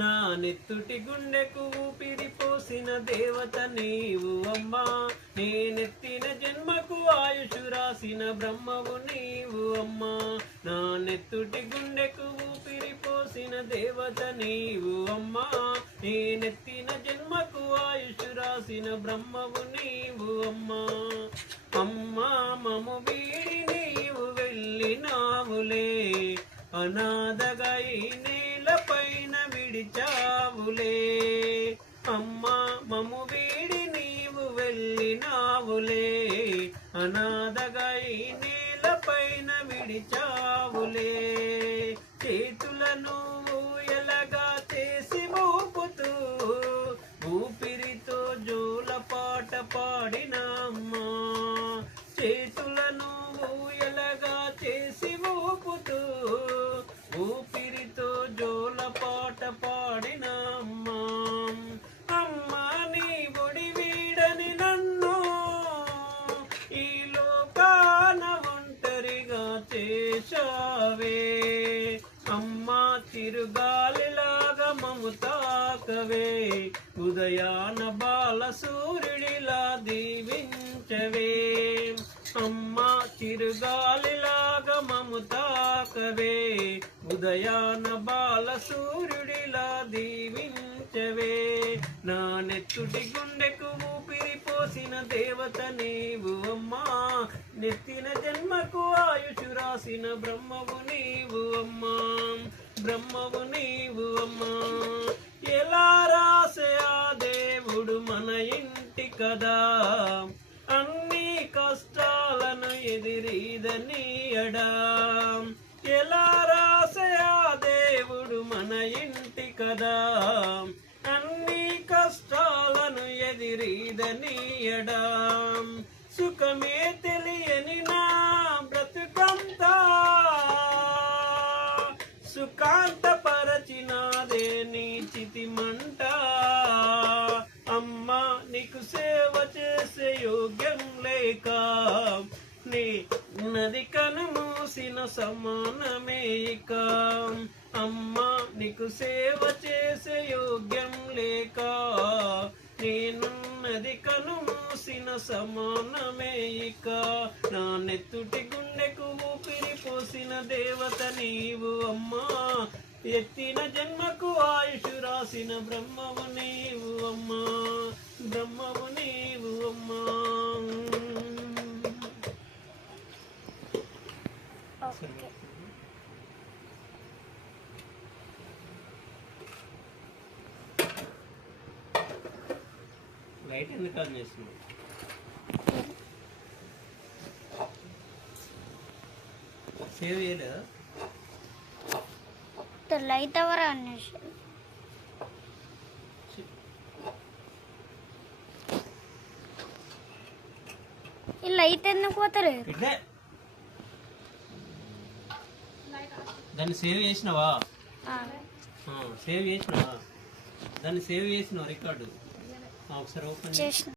నా నెత్తుటి గుండెకు ఊపిరి పోసిన దేవత నీవు అమ్మా, నేనెత్తిన జన్మకు ఆయుషు రాసిన బ్రహ్మవు నీవు అమ్మా. నా నెత్తుటి గుండెకు ఊపిరి పోసిన దేవత నీవు అమ్మా, నేనెత్తిన జన్మకు ఆయుషు రాసిన బ్రహ్మవు నీవు అమ్మా. అమ్మా మము వీడి నీవు వెళ్ళినావులే, అనాథగా ఈ నేలపైన విడిచావులే. అమ్మా మము వీడి నీవు వెళ్ళినావులే, అనాథగా ఈ నేలపైన విడిచావులే. చేతులను ఊయలగా చేసి ఊపుతూ ఊపిరితో జోలపాట పాడిన అమ్మా, చేతులను ఊయలగా చేసి ఊపుతూ ఊపిరితో జోలపాట పాడిన అమ్మా. అమ్మా నీ ఒడి వీడని నన్ను ఈ లోకాన ఒంటరిగా చేశావే. అమ్మా చిరుగాలిలాగా మము తాకవే, ఉదయాన బాల సూర్యుడిలా దీవించవే. అమ్మా చిరుగాలిలాగా మము తాకవే, ఉదయాన బాల సూర్యుడిలా దీవించవే. నా నెత్తుటి గుండెకు ఊపిరి పోసిన దేవత నీవు అమ్మా, నెత్తిన జన్మకు ఆయుషు రాసిన బ్రహ్మవు నీవు అమ్మా, బ్రహ్మవు నీవు అమ్మా. ఎలా రాసే ఆ దేవుడు మన ఇంటి కదా, అన్ని కష్టాలను ఎదిరీదనీయడా. ఎలా రాసే ఆ దేవుడు మన ఇంటి కదా, అన్ని కష్టాలను ఎదిరీదనీయడా. సుఖమే తెలియని నా బ్రతుకంతా సుఖాంత పరచినాదే నీ చితిమంట. అమ్మా నీకు సేవ చేసే యోగ్యం లేక నీ నది కను మూసిన సమానమే ఇక. అమ్మా నీకు సేవ చేసే యోగ్యం లేక నేనున్నది కను మూసిన సమానమే ఇక. నా నెత్తుటి గుండెకు ఊపిరి పోసిన దేవత నీవు అమ్మా, ఎత్తిన జన్మకు ఆయుషు రాసిన బ్రహ్మవు నీవు అమ్మా, బ్రహ్మవు నీవు అమ్మా. లైట్ ఎందుకు ఆన్ చేస్తున్నావు? సేవ్ చేయలేదా? లైట్ ఎవరు అనేసి ఈ లైట్ ఎందుకు పోతారు? దాన్ని సేవ్ చేసినావా? సేవ్ చేసినావా? దాన్ని సేవ్ చేసినావా రికార్డు? ఒకసారి ఓపెన్ చేసిన.